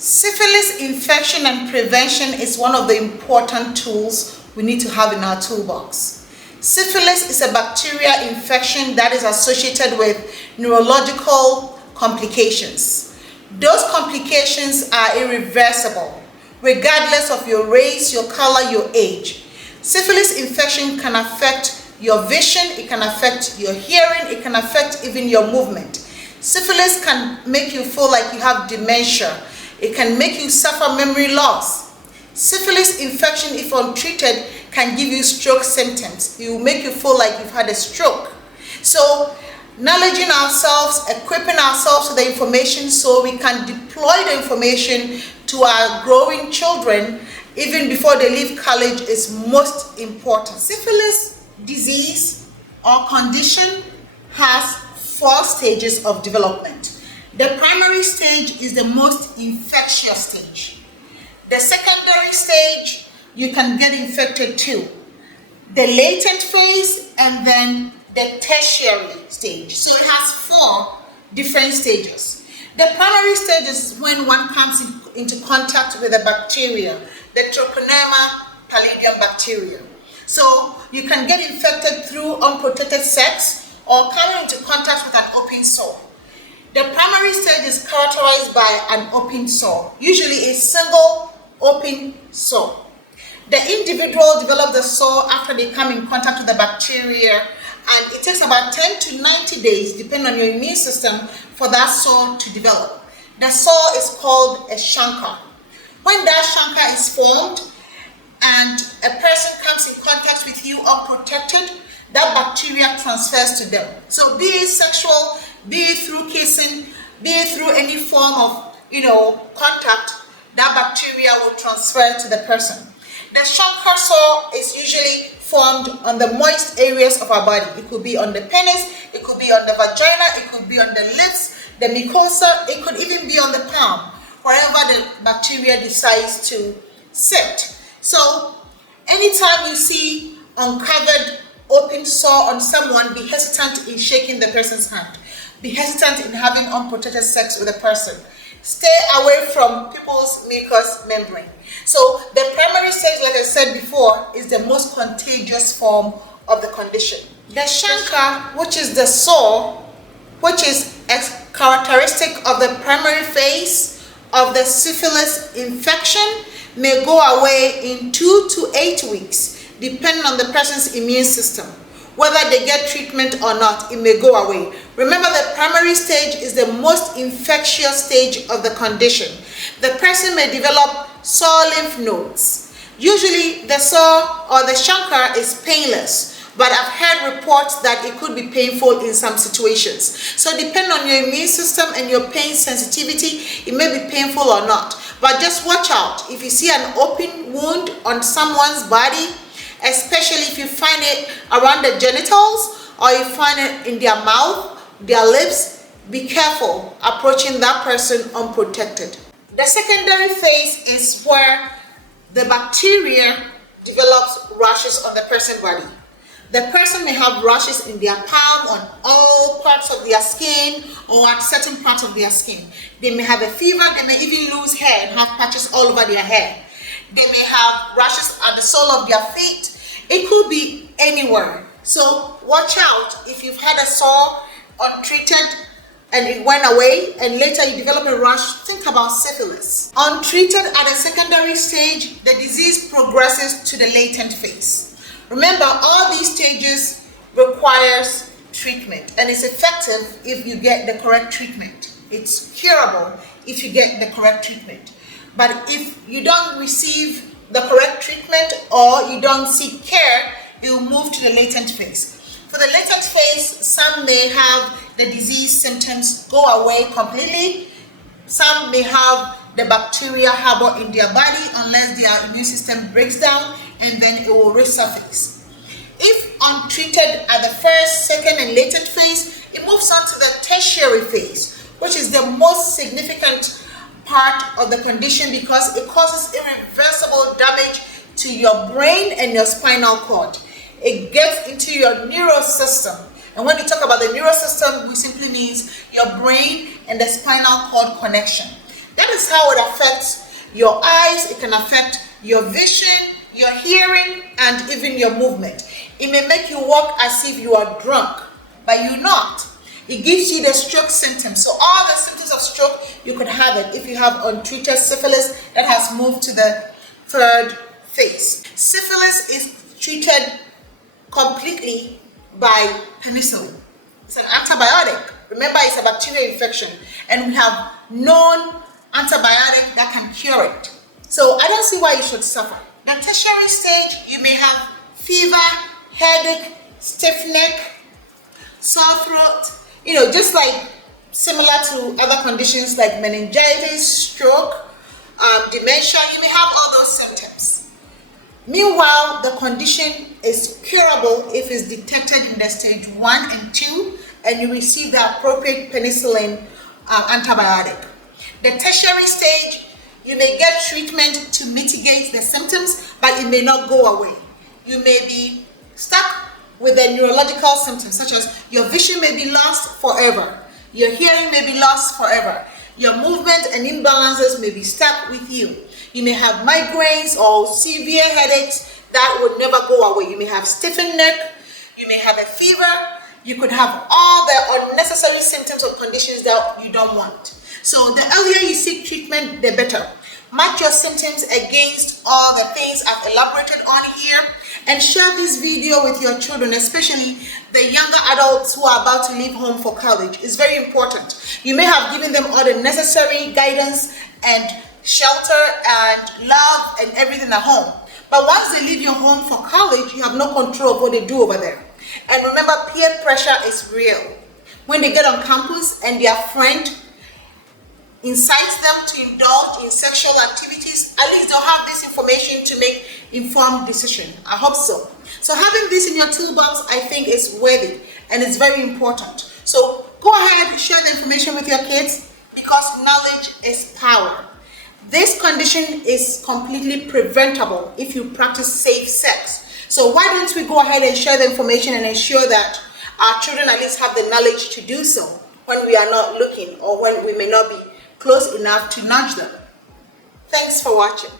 Syphilis infection and prevention is one of the important tools we need to have in our toolbox. Syphilis is a bacterial infection that is associated with neurological complications. Those complications are irreversible, regardless of your race, your color, your age. Syphilis infection can affect your vision, it can affect your hearing, it can affect even your movement. Syphilis can make you feel like you have dementia. It can make you suffer memory loss. Syphilis infection, if untreated, can give you stroke symptoms. It will make you feel like you've had a stroke. So, knowledging ourselves, equipping ourselves with the information so we can deploy the information to our growing children even before they leave college is most important. Syphilis disease or condition has 4 stages of development. The primary stage is the most infectious stage. The secondary stage, you can get infected too. The latent phase, and then the tertiary stage. So it has 4 different stages. The primary stage is when one comes into contact with a bacteria, the Treponema pallidum bacteria. So you can get infected through unprotected sex or coming into contact with an open sore. The primary stage is characterized by an open sore, usually a single open sore. The individual develops the sore after they come in contact with the bacteria, and it takes about 10 to 90 days, depending on your immune system, for that sore to develop. The sore is called a chancre. When that chancre is formed and a person comes in contact with you unprotected, that bacteria transfers to them. So be it sexual, be it through kissing, be it through any form of, contact, that bacteria will transfer to the person. The chancre sore is usually formed on the moist areas of our body. It could be on the penis, it could be on the vagina, it could be on the lips, the mucosa, it could even be on the palm, wherever the bacteria decides to sit. So anytime you see uncovered open sore on someone, be hesitant in shaking the person's hand. Be hesitant in having unprotected sex with a person. Stay away from people's mucous membrane. So the primary stage, like I said before, is the most contagious form of the condition. The chancre, which is the sore, which is a characteristic of the primary phase of the syphilis infection, may go away in 2 to 8 weeks, depending on the person's immune system. Whether they get treatment or not, it may go away. Remember, the primary stage is the most infectious stage of the condition. The person may develop sore lymph nodes. Usually, the sore or the chancre is painless, but I've heard reports that it could be painful in some situations. So depending on your immune system and your pain sensitivity, it may be painful or not. But just watch out. If you see an open wound on someone's body, especially if you find it around the genitals or you find it in their mouth, their lips, be careful approaching that person unprotected. The secondary phase is where the bacteria develops rashes on the person's body. The person may have rashes in their palm, on all parts of their skin, or at certain parts of their skin. They may have a fever, they may even lose hair and have patches all over their hair. They may have rashes at the sole of their feet. It could be anywhere. So watch out if you've had a sore untreated and it went away and later you develop a rash, think about syphilis. Untreated at a secondary stage, the disease progresses to the latent phase. Remember, all these stages requires treatment and it's effective if you get the correct treatment. It's curable if you get the correct treatment. But if you don't receive the correct treatment or you don't seek care, it will move to the latent phase. For the latent phase, some may have the disease symptoms go away completely. Some may have the bacteria harbor in their body unless their immune system breaks down, and then it will resurface. If untreated at the first, second, and latent phase, it moves on to the tertiary phase, which is the most significant part of the condition because it causes irreversible damage to your brain and your spinal cord. It gets into your neural system. And when we talk about the neural system, it simply means your brain and the spinal cord connection. That is how it affects your eyes. It can affect your vision, your hearing, and even your movement. It may make you walk as if you are drunk, but you're not. It gives you the stroke symptoms. So all the symptoms of stroke, you could have it if you have untreated syphilis that has moved to the third phase. Syphilis is treated completely by penicillin. It's an antibiotic. Remember, it's a bacterial infection, and we have known antibiotic that can cure it. So I don't see why you should suffer. The tertiary stage, you may have fever, headache, stiff neck, sore throat, just like similar to other conditions like meningitis, stroke, dementia. You may have all those symptoms. Meanwhile, the condition is curable if it's detected in the stage 1 and 2 and you receive the appropriate penicillin antibiotic. The tertiary stage, you may get treatment to mitigate the symptoms, but it may not go away. You may be stuck with the neurological symptoms, such as your vision may be lost forever, your hearing may be lost forever, your movement and imbalances may be stuck with you. You may have migraines or severe headaches that would never go away. You may have stiffened neck, you may have a fever, you could have all the unnecessary symptoms or conditions that you don't want. So the earlier you seek treatment, the better. Match your symptoms against all the things I've elaborated on here, and share this video with your children, especially the younger adults who are about to leave home for college. It's very important. You may have given them all the necessary guidance and shelter and love and everything at home, but once they leave your home for college, you have no control of what they do over there. And remember, peer pressure is real. When they get on campus and their friend incites them to indulge in sexual activities, at least they'll have this information to make informed decision. I hope so. So having this in your toolbox, I think, is worthy and it's very important. So go ahead, share the information with your kids, because knowledge is power. This condition is completely preventable if you practice safe sex. So why don't we go ahead and share the information and ensure that our children at least have the knowledge to do so when we are not looking or when we may not be close enough to nudge them. Thanks for watching.